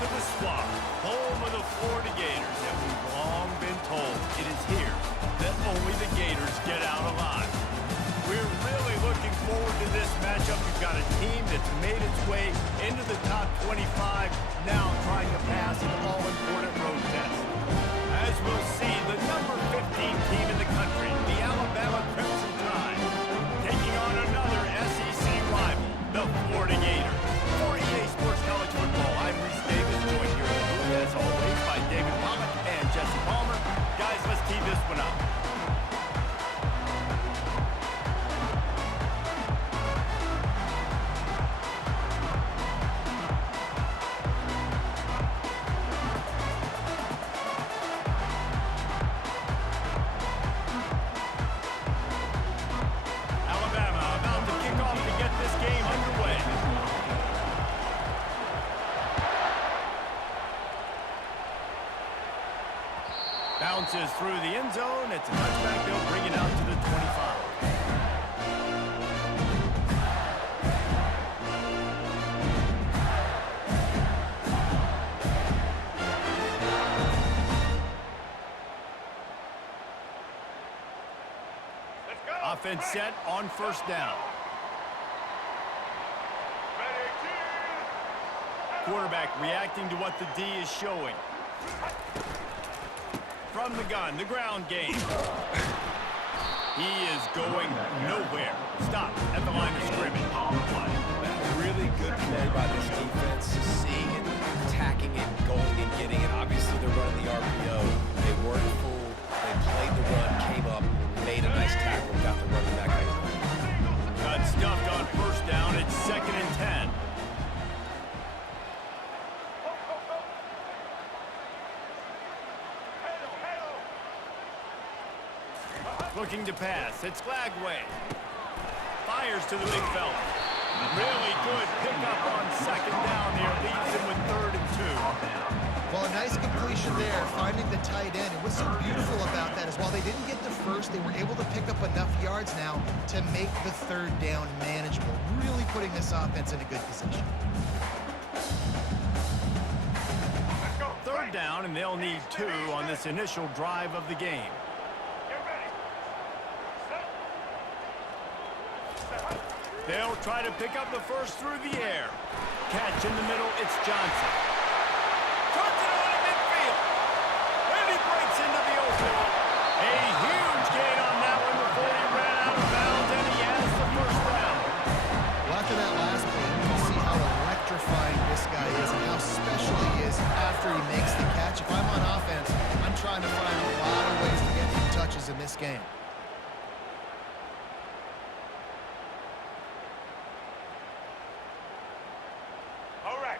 to the Swamp, home of the Florida Gators, and we've long been told it is here that only the Gators get out alive. We're really looking forward to this matchup. We've got a team that's made its way into the top 25, now trying to pass an all-important road test. As we'll see, the number 15 team in the country, the Alabama Crimson Tide, taking on another SEC rival, the Florida Gators. For EA Sports College Football, I'm Reese Davis, joined here in the booth, as always, by David Pollack and Jesse Palmer. Guys, let's tee this one up. Bounces through the end zone. It's a touchback. They'll bring it out to the 25. Offense set on first down. Quarterback reacting to what the D is showing. From the gun, the ground game. He is going nowhere. Stop at the line of scrimmage. Really good play by this defense. Seeing it, attacking it, going and getting it. Obviously, they're running the RPO. They weren't fooled. They played the run, came up, made a nice tackle, got the running back over. Got stuffed on first down. It's 2nd and 10. Looking to pass. It's Lagway. Fires to the big fella. Really good pickup on 2nd down here. Leaves him with 3rd and 2. Well, a nice completion there, finding the tight end. And what's so beautiful about that is while they didn't get the first, they were able to pick up enough yards now to make the 3rd down manageable. Really putting this offense in a good position. 3rd down, and they'll need 2 on this initial drive of the game. They'll try to pick up the first through the air. Catch in the middle, it's Johnson. Puts it on in midfield. And he breaks into the open. A huge gain on that one before he ran out of bounds, and he has the first down. Well, after that last play, you can see how electrifying this guy is and how special he is after he makes the catch. If I'm on offense, I'm trying to find a lot of ways to get him touches in this game.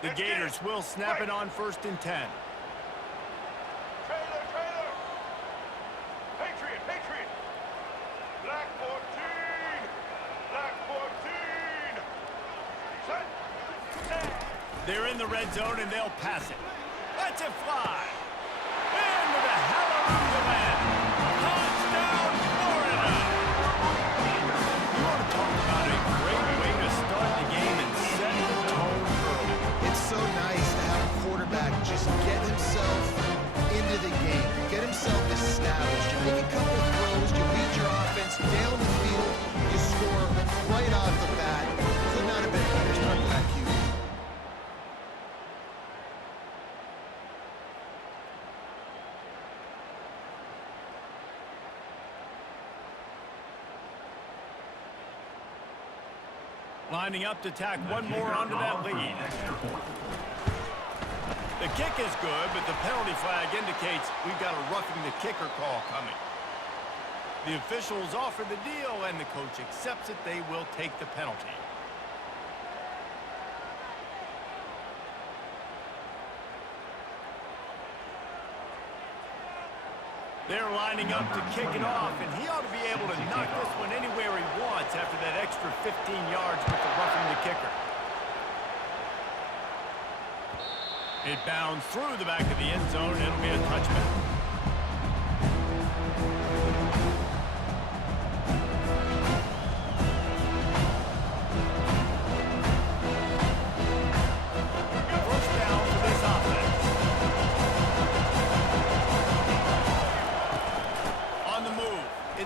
The Gators will snap it on 1st and 10. Trailer. Patriot. Black 14. Set. They're in the red zone, and they'll pass it. Let's it fly. Into the hallelujah land. Touchdown, Florida. You want to talk about a great way to start the game and set the tone early. It's so nice to have a quarterback just get himself into the game, get himself established. You make a couple of throws, you lead your offense down the field, you score right off the bat. Could not have been a better start for that QB. Lining up to tack one more onto that lead. The kick is good, but the penalty flag indicates we've got a roughing the kicker call coming. The officials offer the deal, and the coach accepts it. They will take the penalty. They're lining up to kick it off, and he ought to be able to knock this one anywhere he wants after that extra 15 yards with the roughing the kicker. It bounds through the back of the end zone, and it'll be a touchback. First down for this offense.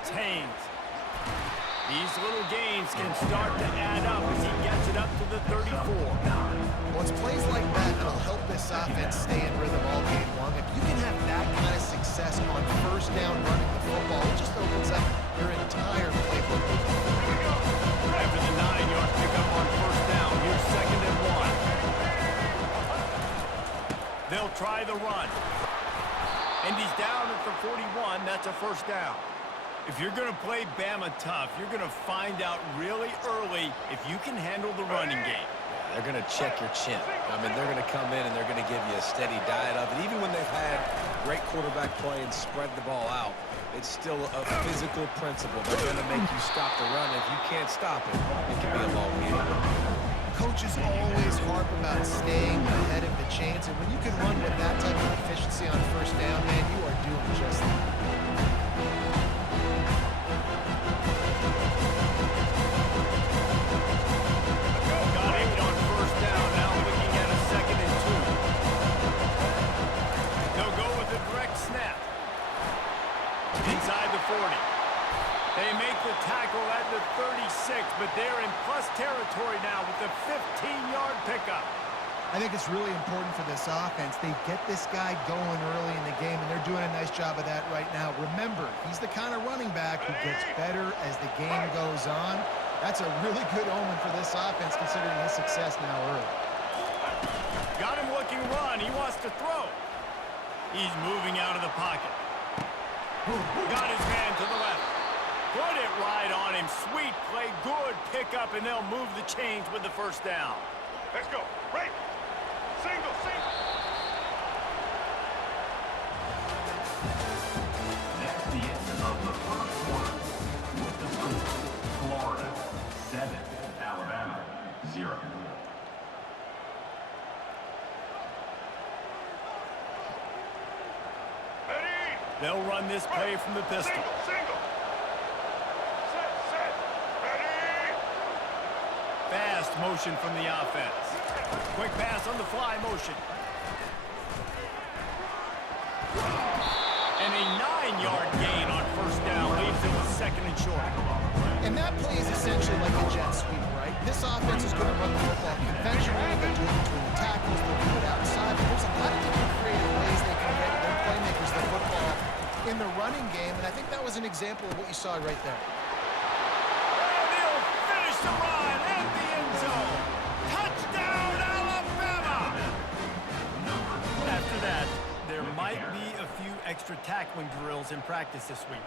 It's Haynes. These little gains can start to add up as he gets it up to the 34. Well, it's plays like that that'll help this offense stay in rhythm all game long. If you can have that kind of success on first down running the football, it just opens up your entire playbook. After the 9-yard pickup on first down, here's 2nd and 1. They'll try the run. And he's down at the 41. That's a first down. If you're going to play Bama tough, you're going to find out really early if you can handle the running game. They're going to check your chin. I mean, they're going to come in and they're going to give you a steady diet of it. Even when they've had great quarterback play and spread the ball out, it's still a physical principle. They're going to make you stop the run. If you can't stop it, it can be a long game. Coaches always harp about staying ahead of the chains, and when you can run with that type of efficiency on first down, man, you are doing just that. Got 8 on first down, now looking at a 2nd and 2. They'll go with a direct snap. Inside the 40. They make the tackle at the 36, but they're in plus territory now with the 15-yard pickup. I think it's really important for this offense. They get this guy going early in the game, and they're doing a nice job of that right now. Remember, he's the kind of running back who gets better as the game goes on. That's a really good omen for this offense, considering his success now early. Got him looking run. He wants to throw. He's moving out of the pocket. Got his man to the left. Put it right on him. Sweet play. Good pickup, and they'll move the chains with the first down. Let's go. Break. Single, single. That's the end of the first quarter. With the score, Florida 7, Alabama 0. Ready. They'll run this play from the pistol. Single, single. Set. Ready. Fast motion from the offense. Quick pass on the fly motion. And a 9-yard gain on first down leaves them with 2nd and short. And that play is essentially like a jet sweep, right? This offense is going to run the football conventionally. They'll do it between the tackles. They'll do it outside. But there's a lot of different creative ways they can get their playmakers the football in the running game. And I think that was an example of what you saw right there. And he'll finish the run at the end zone. Touchdown, Alabama! After that, there might be a few extra tackling drills in practice this week.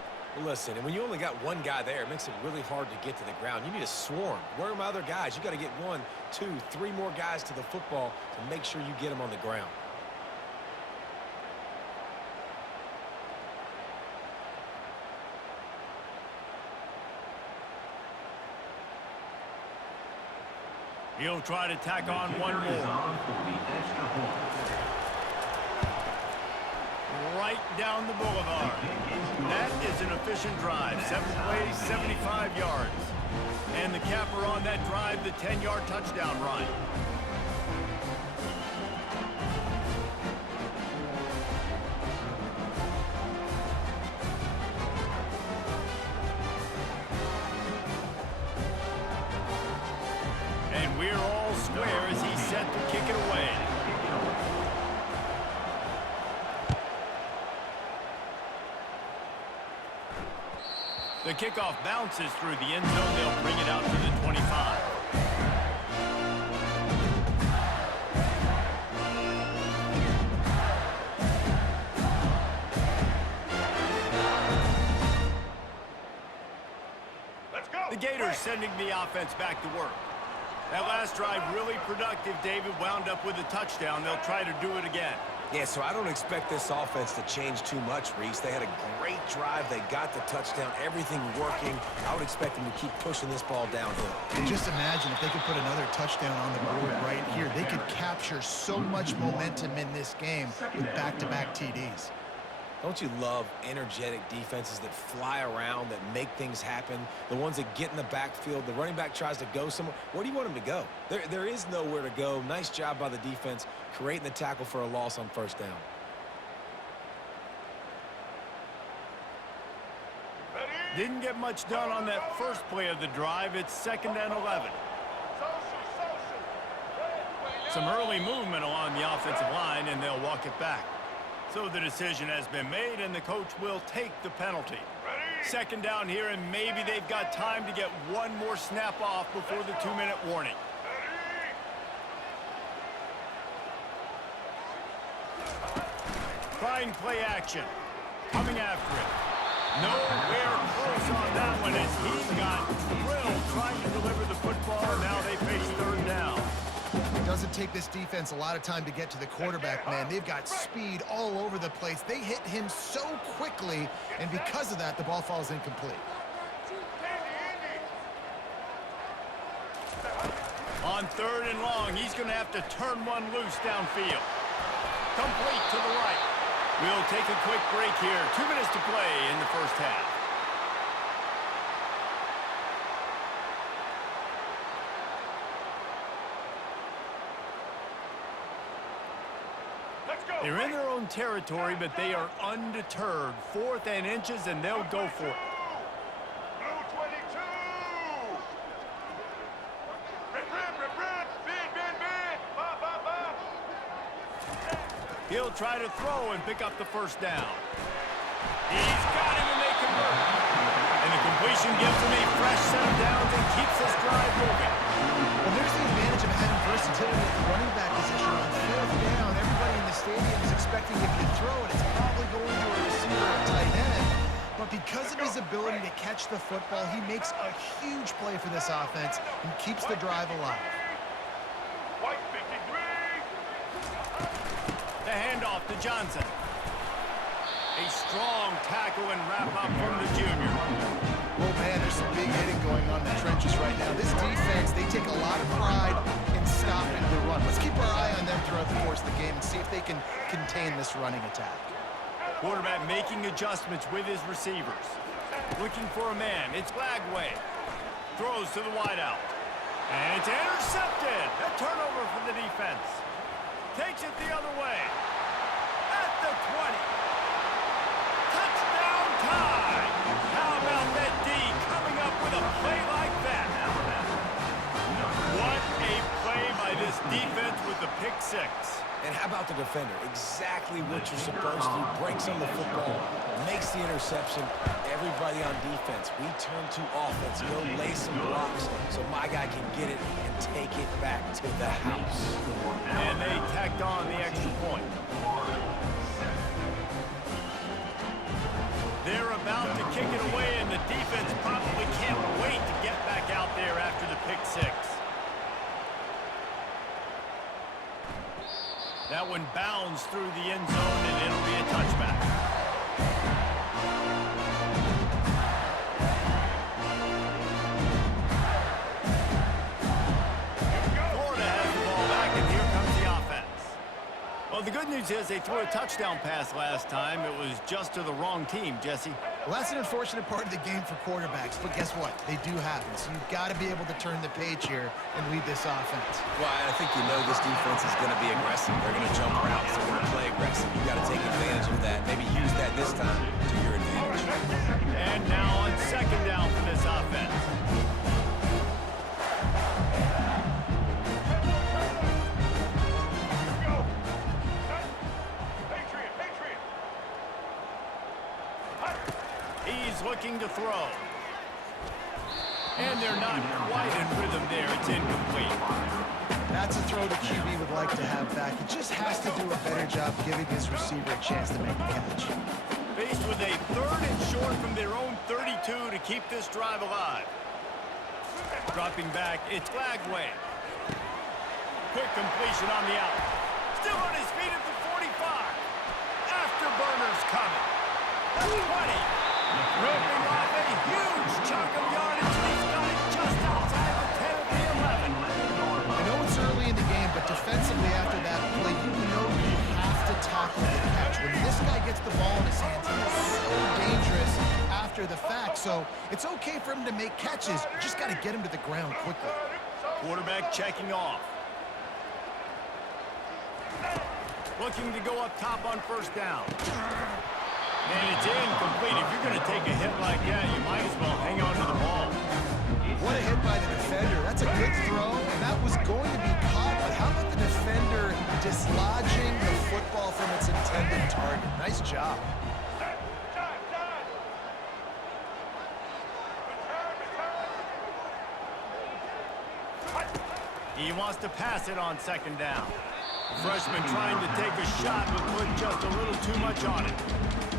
Listen, and when you only got one guy there, it makes it really hard to get to the ground. You need a swarm. Where are my other guys? You got to get 1, 2, 3 more guys to the football to make sure you get them on the ground. He'll try to tack on one Kicker is more. on for the extra point. Right down the boulevard. That is an efficient drive. 7 plays, 75 yards. And the capper on that drive, the 10-yard touchdown run. And we're all square as he's set to kick it away. The kickoff bounces through the end zone. They'll bring it out to the 25. Let's go. The Gators sending the offense back to work. That last drive really productive. David wound up with a touchdown. They'll try to do it again. Yeah, so I don't expect this offense to change too much, Reese. They had a great drive. They got the touchdown. Everything working. I would expect them to keep pushing this ball downhill. And just imagine if they could put another touchdown on the board right here. They could capture so much momentum in this game with back-to-back TDs. Don't you love energetic defenses that fly around, that make things happen? The ones that get in the backfield, the running back tries to go somewhere. Where do you want him to go? There is nowhere to go. Nice job by the defense, creating the tackle for a loss on first down. Didn't get much done on that first play of the drive. It's 2nd and 11. Some early movement along the offensive line, and they'll walk it back. So the decision has been made, and the coach will take the penalty. 2nd down here, and maybe they've got time to get one more snap off before the 2-minute warning. Trying play action. Coming after it. Nowhere close on that one as he got drilled trying to deliver the football. Now they face 3rd down. It doesn't take this defense a lot of time to get to the quarterback, man. They've got speed all over the place. They hit him so quickly, and because of that, the ball falls incomplete. On 3rd and long, he's going to have to turn one loose downfield. Complete to the right. We'll take a quick break here. 2 minutes to play in the first half. They're in their own territory, but they are undeterred. 4th and inches, and they'll go for it. Blue 22. He'll try to throw and pick up the 1st down. He's got him, and they convert. And the completion gives him a fresh set of downs and keeps this drive moving. Well, there's the advantage of having versatility at the running back position. On 4th down, everybody in the stadium is expecting if you throw it, it's probably going to a receiver or a tight end. But because of his ability to catch the football, he makes a huge play for this offense and keeps the drive alive. White 53. The handoff to Johnson. A strong tackle and wrap-up from the junior. Oh, man, there's some big hitting going on in the trenches right now. This defense, they take a lot of pride in stopping the run. Let's keep our eye on them throughout the course of the game and see if they can contain this running attack. Quarterback making adjustments with his receivers. Looking for a man. It's Lagway. Throws to the wideout. And it's intercepted. A turnover for the defense. Takes it the other way. At the 20. Touchdown time. How about that D coming up with a play like that? What a play by this defense with the pick 6. And how about the defender? Exactly what you're supposed to. Breaks on the football, makes the interception. Everybody on defense, we turn to offense. Go lay some blocks so my guy can get it and take it back to the house. And they tacked on the extra point. They're about to kick it away, and the defense probably can't wait to get back out there after the pick 6. That one bounds through the end zone, and it'll be a touchback. Florida has the ball back, and here comes the offense. Well, the good news is they threw a touchdown pass last time. It was just to the wrong team, Jesse. Well, that's an unfortunate part of the game for quarterbacks, but guess what? They do happen, so you've got to be able to turn the page here and lead this offense. Well, I think you know this defense is going to be aggressive. They're going to jump routes. They're going to play aggressive. You've got to take advantage of that. Maybe use that this time to your advantage. And now on 2nd down for this offense. He's looking to throw. And they're not quite in rhythm there. It's incomplete. That's a throw the QB would like to have back. He just has to do a better job giving his receiver a chance to make the catch. Faced with a 3rd and short from their own 32 to keep this drive alive. Dropping back, it's Lagway. Quick completion on the out. Still on his feet at the 45. Afterburners coming. The 20. Ripping off a huge chunk of yardage. He's got it just outside the 10 of the 11. I know it's early in the game, but defensively after that play, you know you have to tackle the catch. When this guy gets the ball in his hands, he's so dangerous after the fact. So it's okay for him to make catches. You just got to get him to the ground quickly. Quarterback checking off. Looking to go up top on 1st down. And it's incomplete. If you're going to take a hit like that, you might as going to be caught, but how about the defender dislodging the football from its intended target? Nice job. He wants to pass it on second down. Freshman trying to take a shot, but put just a little too much on it.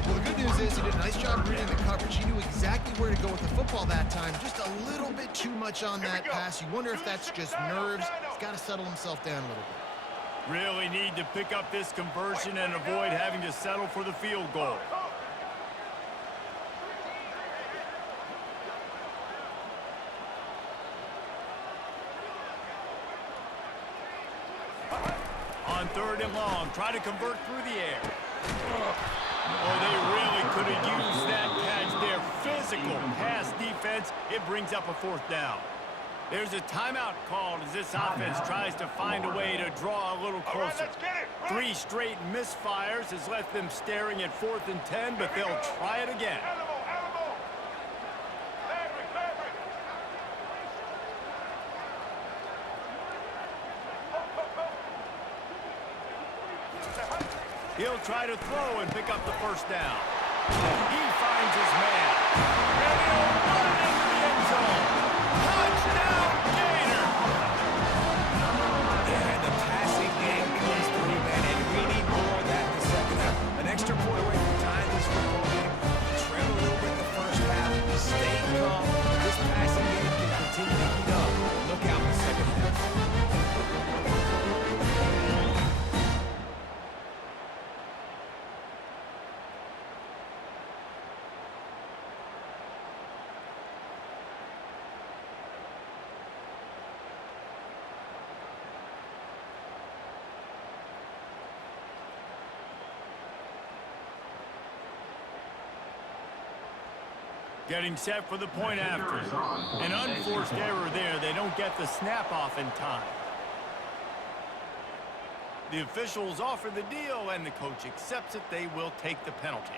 Well, the good news is he did a nice job reading the coverage. He knew exactly where to go with the football that time. Just a little bit too much on that pass. You wonder if that's just nerves. He's got to settle himself down a little bit. Really need to pick up this conversion and avoid having to settle for the field goal. On third and long, try to convert through the air. Oh, they really could have used that catch there. Physical pass defense. It brings up a fourth down. There's a timeout called as this offense tries to find a way to draw a little closer. 3 straight misfires has left them staring at 4th and 10, but they'll try it again. He'll try to throw and pick up the first down. He finds his man. And he'll run it into the end zone. Touchdown, Gator! And the passing game comes through, man, and we need more of that in the second half. An extra point away from tying this football game. You trail a little bit in the first half. Stay calm. This passing game can continue to heat up. Look out in the second half. Getting set for the point after. An unforced error there. They don't get the snap off in time. The officials offer the deal, and the coach accepts it. They will take the penalty.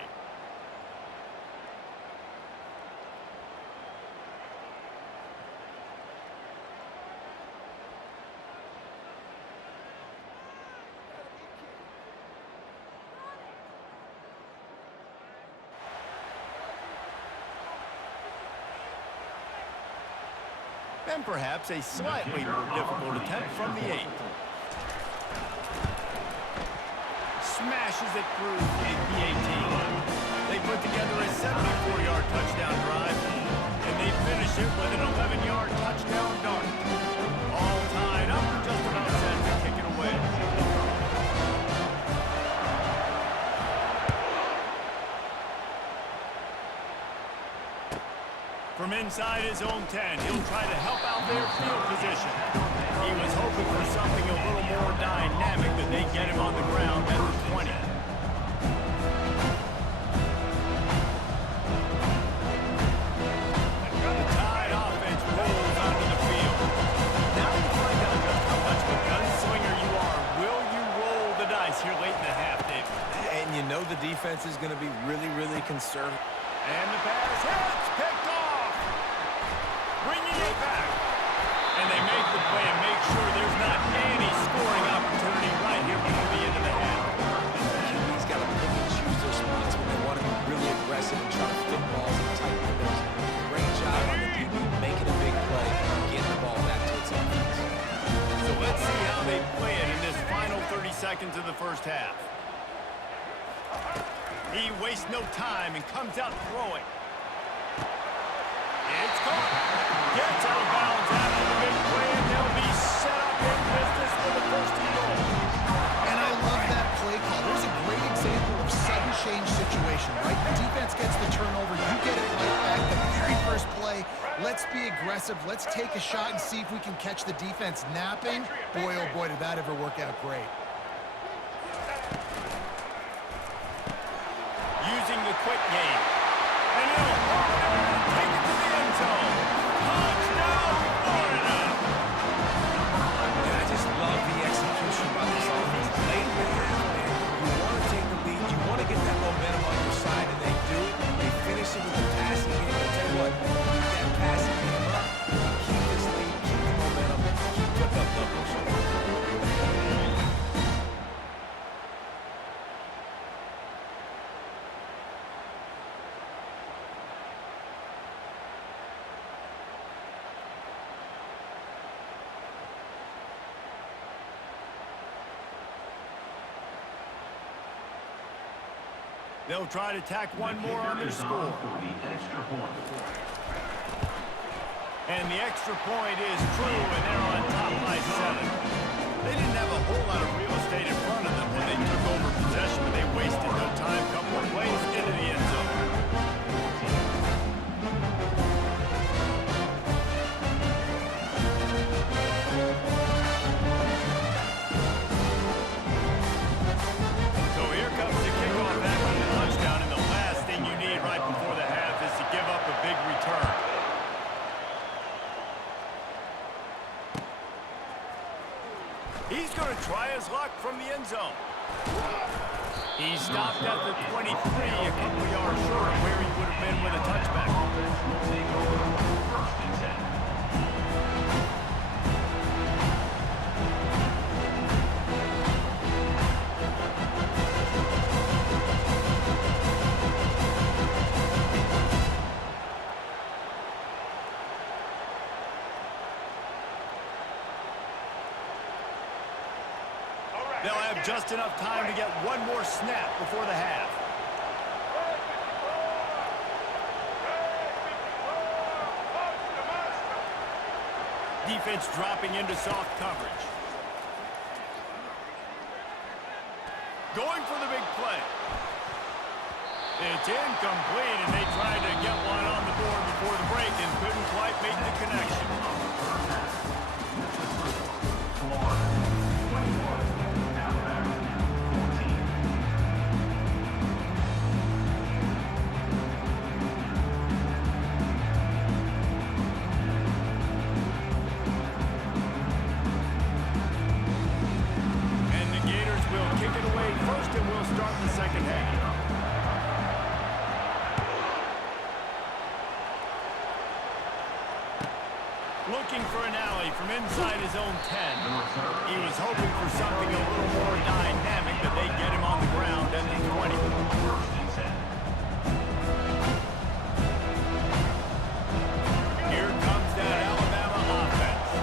And perhaps a slightly more difficult attempt from the 8. Smashes it through the 18. They put together a 74-yard touchdown drive, and they finish it with an 11-yard touchdown dart. All tied up, just about set to kick it away. From inside his own 10, he'll try to help out their field position. He was hoping for something a little more dynamic, but they get him on the ground at the 20. The Tide offense rolls onto the field. Now you find out just how much of a gunslinger you are. Will you roll the dice here late in the half, David? And you know the defense is going to be really, really conservative. And the pass hits, picked off. Bringing it back. And they make the play and make sure there's not any scoring opportunity right here before the end of the half. QB's got to pick and choose their spots when they want to be really aggressive and try to fit balls in tight windows. Great job on the DB making a big play, getting the ball back to its offense. So let's see how they play it in this final 30 seconds of the first half. He wastes no time and comes out throwing. It's caught. Gets out of bounds after the big play, and they'll be set up in business for the first and goal. And I love that play call. There's a great example of sudden change situation, right? The defense gets the turnover. You get it right back. The very first play, let's be aggressive. Let's take a shot and see if we can catch the defense napping. Boy, oh boy, did that ever work out great. Using the quick game. And he'll hold it and take it to the end zone. Touchdown, Florida! And I just love the execution by this offense. Late in the half, man, you want to take the lead. You want to get that momentum on your side, and they do it. They finish it with the passing game. I'll tell you what, keep that passing game up. Keep this lead, keep the momentum, keep putting up numbers. They'll try to tack one more on their score. For the extra point. And the extra point is true, and they're on top by 7. They didn't have a whole lot of real estate in front of them when they took over possession, but they wasted no time. Couple of plays into the end zone. So here comes the kickoff after the touchdown, and the last thing you need right before the half is to give up a big return. He's going to try his luck from the end zone. He stopped at the 23, a couple yards short of where he would have been with a touchback. Offense will take over. First and 10. They'll have just enough time to get one more snap before the half. Defense dropping into soft coverage. Going for the big play. It's incomplete, and they tried to get one on the board before the break and couldn't quite make the connection. Florida 21, Alabama 14. And the Gators will kick it away first, and we'll start the second half. Looking for an alley from inside his own 10. He was hoping for something a little more dynamic, but they get him on the ground at the 20. First and 10. Here comes that Alabama offense.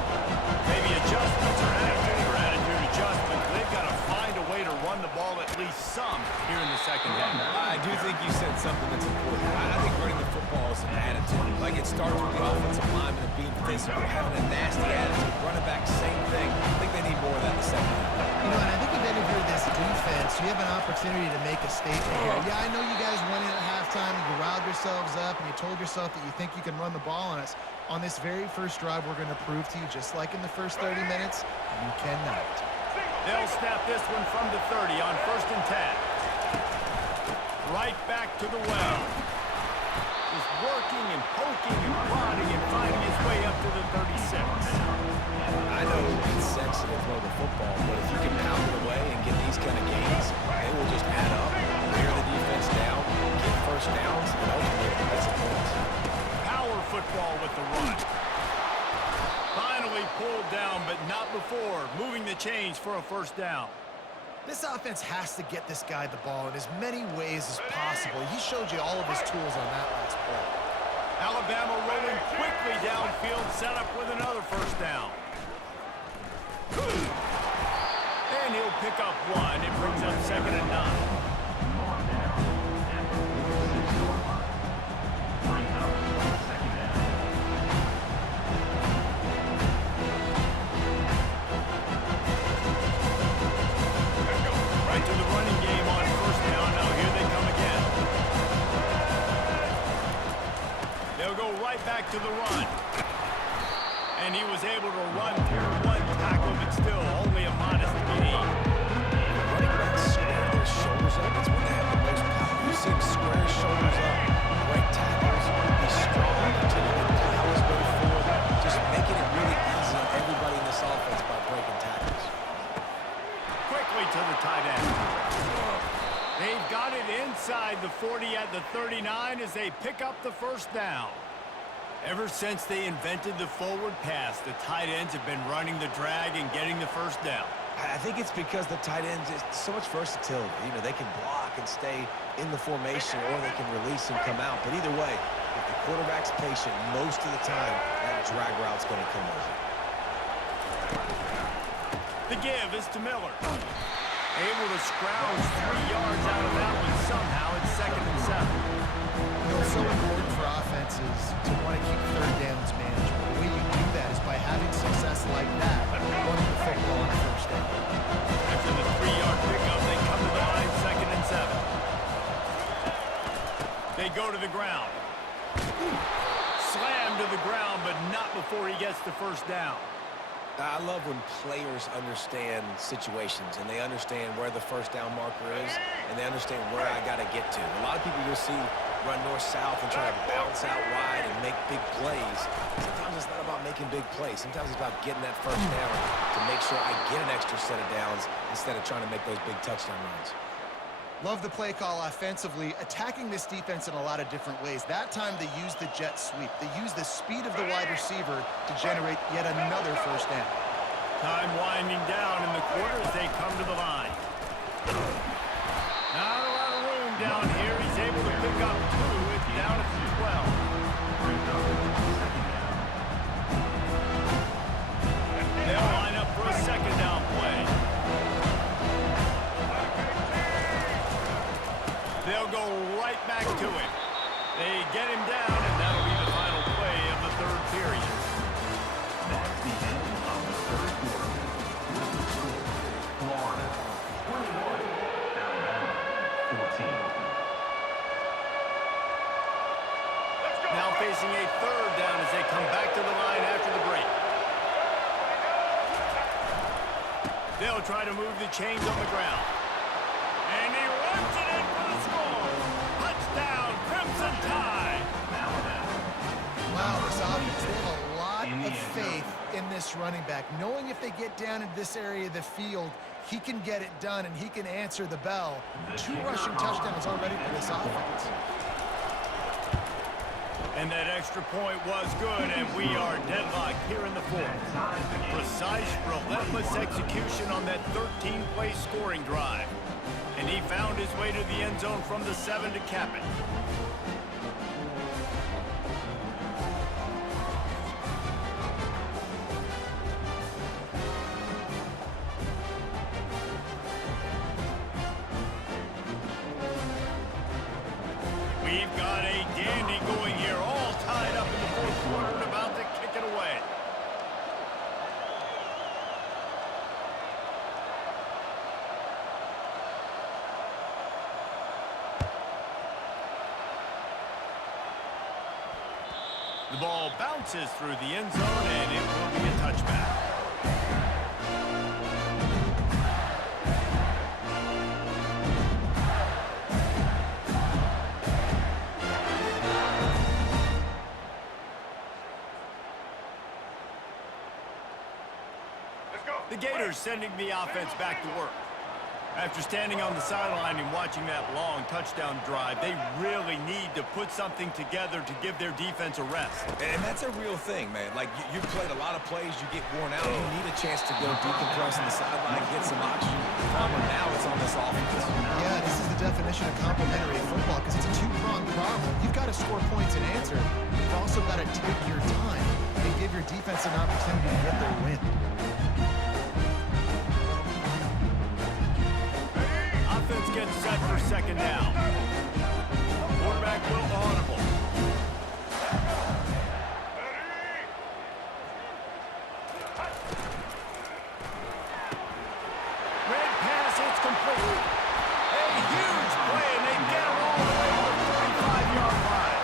Maybe adjustments or attitude adjustments. They've got to find a way to run the ball at least some here in the second half. I do think you said something that's important. I think running the football is an attitude. Like, it starts with the offensive lineman and being physical, having a nasty attitude. Running back, same thing. I think they need more of that in the second half. You know, and I think if any of you are this defense, you have an opportunity to make a statement here. Yeah, I know you guys went in at halftime, you riled yourselves up, and you told yourself that you think you can run the ball on us. On this very first drive, we're going to prove to you, just like in the first 30 minutes, you cannot. They'll snap this one from the 30 on first and 10. Right back to the well. Just working and poking and prodding and finding his way up to the 36. I know it's sexy to throw the football, but if you can pound it away and get these kind of gains, they will just add up, wear the defense down, get first downs, and ultimately get some points. Power football with the run. Finally pulled down, but not before moving the chains for a first down. This offense has to get this guy the ball in as many ways as possible. He showed you all of his tools on that last play. Alabama rolling quickly downfield, set up with another first down. And he'll pick up one. It brings up second and 9. Right to the running game on first down. Now here they come again. They'll go right back to the run. And he was able to run through one tackle, but still only a modest gain. Running backs square their shoulders up. It's when they have the most power. You see him square his shoulders up, break tackles, be strong, continue to plow his way forward, just making it really easy on everybody in this offense by breaking tackles. Quickly to the tight end. They've got it inside the 40 at the 39 as they pick up the first down. Ever since they invented the forward pass, the tight ends have been running the drag and getting the first down. I think it's because the tight ends is so much versatility. You know, they can block and stay in the formation, or they can release and come out. But either way, if the quarterback's patient, most of the time, that drag route's going to come over. The give is to Miller. Able to scrounge 3 yards out of that one somehow. It's 2nd and 7. You know, it's so important for offenses to want to keep third downs manageable. The way you do that is by having success like that, running the football on first down. After the 3-yard pickup, they come to the line, 2nd and 7. They go to the ground. Slam to the ground, but not before he gets the first down. I love when players understand situations and they understand where the first down marker is and they understand where I got to get to. A lot of people you'll see run north-south and try to bounce out wide and make big plays. Sometimes it's not about making big plays. Sometimes it's about getting that first down to make sure I get an extra set of downs instead of trying to make those big touchdown runs. Love the play call offensively, attacking this defense in a lot of different ways. That time they used the jet sweep. They used the speed of the wide receiver to generate yet another first down. Time winding down in the quarter as they come to the line. Not a lot of room down here. He's able to pick up 2. It's down at the 12. They'll line up for a 2nd down play. They'll go right back to him. They get him down, and that'll be the final play of the 3rd period. That's the end of the 3rd quarter. With the score, Florida 21, Alabama 14. Now facing a 3rd down as they come back to the line after the break. They'll try to move the chains on the ground. And he runs it in for the score. Touchdown, Crimson Tide. Wow, this offense, they have a lot of faith in this running back, knowing if they get down into this area of the field, he can get it done and he can answer the bell. 2 rushing touchdowns already for this offense. And that extra point was good, and we are deadlocked here in the 4th. Precise, relentless execution on that 13-play scoring drive. And he found his way to the end zone from the 7 to cap it. We've got a dandy going here, all tied up in the 4th quarter and about to kick it away. The ball bounces through the end zone, and it will be a touchback. The Gators sending the offense back to work. After standing on the sideline and watching that long touchdown drive, they really need to put something together to give their defense a rest. And that's a real thing, man. Like, you've played a lot of plays, you get worn out, you need a chance to go decompress on the sideline, get some oxygen. Problem now is on this offense. Yeah, this is the definition of complementary football because it's a 2-pronged problem. You've got to score points and answer. You've also got to take your time and give your defense an opportunity to get their win. Offense gets set for 2nd down. Quarterback will audible. Red pass, it's complete. A huge play, and they get him all the way to the 45-yard line.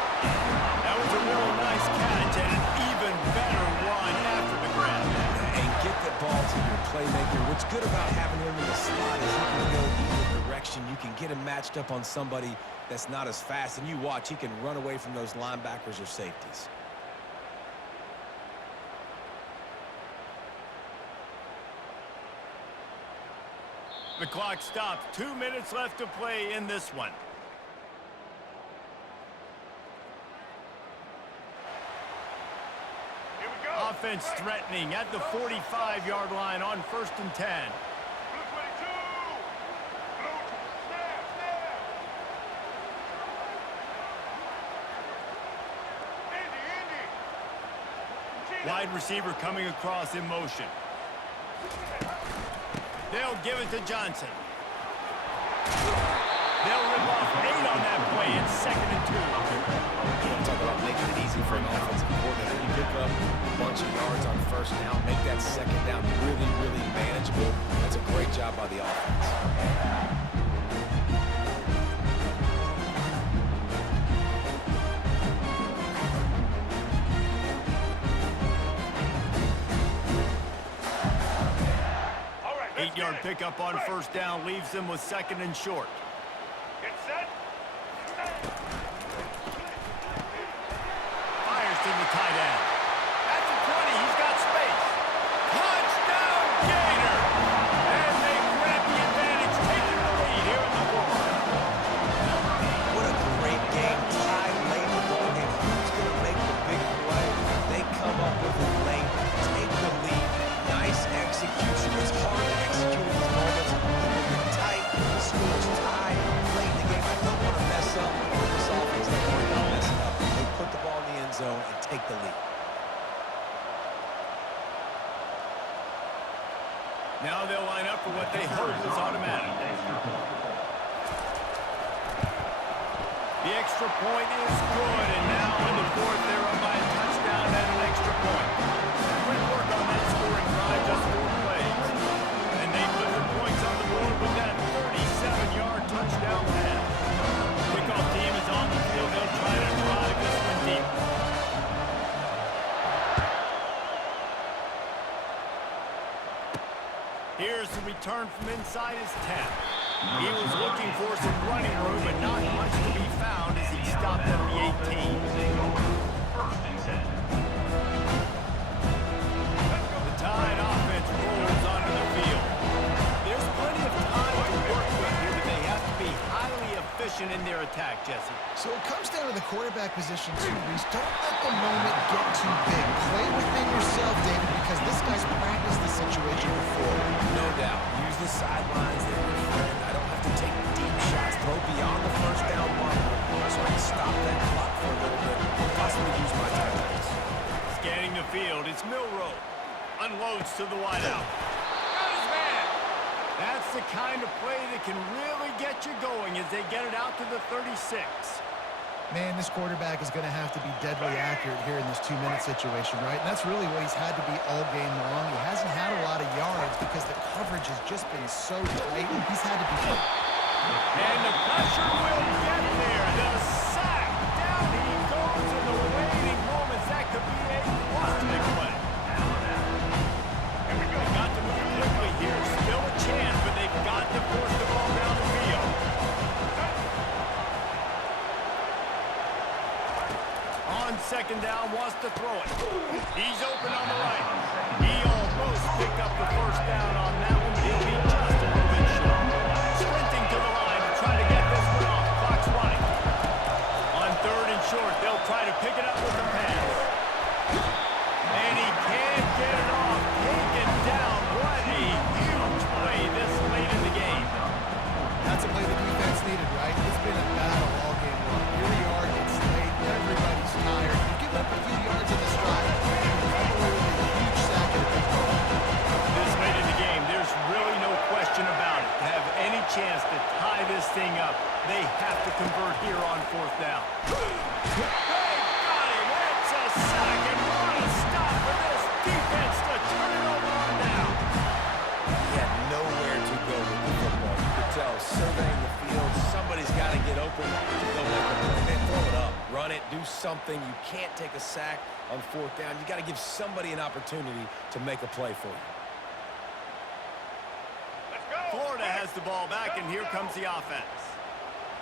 That was a really nice catch and an even better run after the grab. And get the ball to your playmaker. What's good about having him in the slot is he can go either direction. You can get him matched up on somebody that's not as fast, and you watch, he can run away from those linebackers or safeties. The clock stops. 2 minutes left to play in this one. Here we go. Offense threatening at the 45-yard line on 1st and 10. Blue 22. Blue, snap, snap. Indy. Wide receiver coming across in motion. They'll give it to Johnson. They'll rip off 8 on that play. It's 2nd and 2. Talk about making it easy for an offensive coordinator. You pick up a bunch of yards on first down, make that second down really, really manageable. That's a great job by the offense. All right, let's 8-yard get it. pickup on first down leaves them with 2nd and short. Get set. Fires to the tight end. At the 20, he's got space. Touchdown, Gator! And they grab the advantage, taking the lead here in the fourth. What a great game. Tie late in the ball game. Who's going to make the big play? They come up with it late, take the lead. Nice execution. It's hard to execute in these moments. You're tight. The score's tied late in the game. I don't want to mess up with this offense. They worry about messing up. They put the ball in the end zone and take the lead. Now they'll line up for what they heard was automatic. The extra point is good, and now in the fourth, they're up by a touchdown and an extra point. Quick work on that scoring drive, just 4 plays. And they put the points on the board with that 37-yard touchdown pass. Kickoff team is on the field. They'll try to drive this one deep. Here's the return from inside his 10. He was looking for some running room, but not much to be found as he stopped at the 18. First and 10. The Tide offense rolls onto the field. There's plenty of time to work with here, but they have to be highly efficient in their attack, Jesse. So it comes down to the quarterback position too, Reese. Don't let the moment get too big. Play within yourself, David, because this guy's practiced this situation before. No doubt. Use the sidelines. They're your friend. I don't have to take deep shots. Throw beyond the first down marker so I can stop that clock for a little bit. Possibly use my timeouts. Scanning the field, it's Milroe. Unloads to the wideout. Got his man. That's the kind of play that can really get you going as they get it out to the 36. Man, this quarterback is going to have to be deadly accurate here in this 2-minute situation, right? And that's really what he's had to be all game long. He hasn't had a lot of yards because the coverage has just been so tight. He's had to be... And the pressure will get there. The sack. Down he goes in the waiting moments. That could be a costly play. They got to move quickly here. Still a chance, but they've got to force the ball down the field. On second down, wants to throw it. He's open on the right. He almost picked up the first down on that one, but he'll be just a little bit short. Sprinting to the line to try to get this one off. Clock's running. On 3rd and short, they'll try to pick it up with the pass. And he can't get it off. Taken down. What a huge play this late in the game. That's a play the defense needed, right? It's been a battle all game long. Here we are, it's late, everybody's tired. You give up a few yards in the stride, and you come away with a huge sack and a big moment. This late in the game, there's really no question about it. To have any chance to tie this thing up, they have to convert here on 4th down. They got him. It's a sack, and what a stop for this defense to turn it over on down. He had nowhere to go with the football. You could tell, surveying the field, somebody's got to get open to go make a play. Man, throw it up, run it, do something. You can't take a sack on 4th down. You got to give somebody an opportunity to make a play for you. Let's go. Florida has the ball back, and here comes the offense.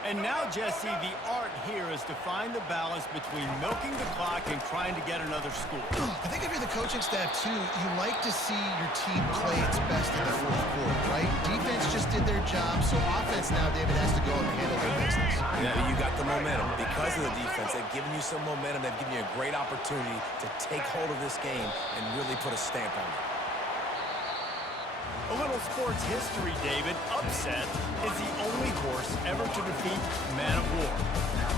And now, Jesse, the art here is to find the balance between milking the clock and trying to get another score. I think if you're the coaching staff, too, you like to see your team play its best in the 4th quarter, right? Defense just did their job, so offense now, David, has to go and handle their business. Yeah, you got the momentum. Because of the defense, they've given you some momentum. They've given you a great opportunity to take hold of this game and really put a stamp on it. A little sports history, David. Upset is the only horse ever to defeat Man of War.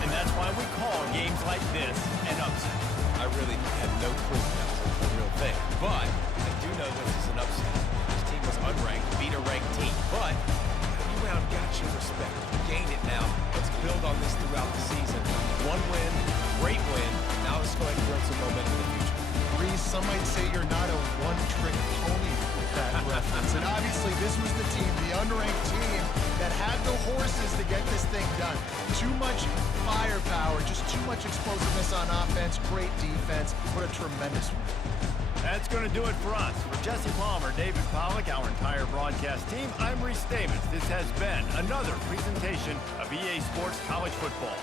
And that's why we call games like this an upset. I really had no clue that was a real thing. But I do know this is an upset. This team was unranked, beat a ranked team. But you round got your respect. some might say you're not a one-trick pony with that reference. And obviously, this was the team, the unranked team, that had the horses to get this thing done. Too much firepower, just too much explosiveness on offense, great defense. What a tremendous win. That's going to do it for us. For Jesse Palmer, David Pollack, our entire broadcast team, I'm Reese Davis. This has been another presentation of EA Sports College Football.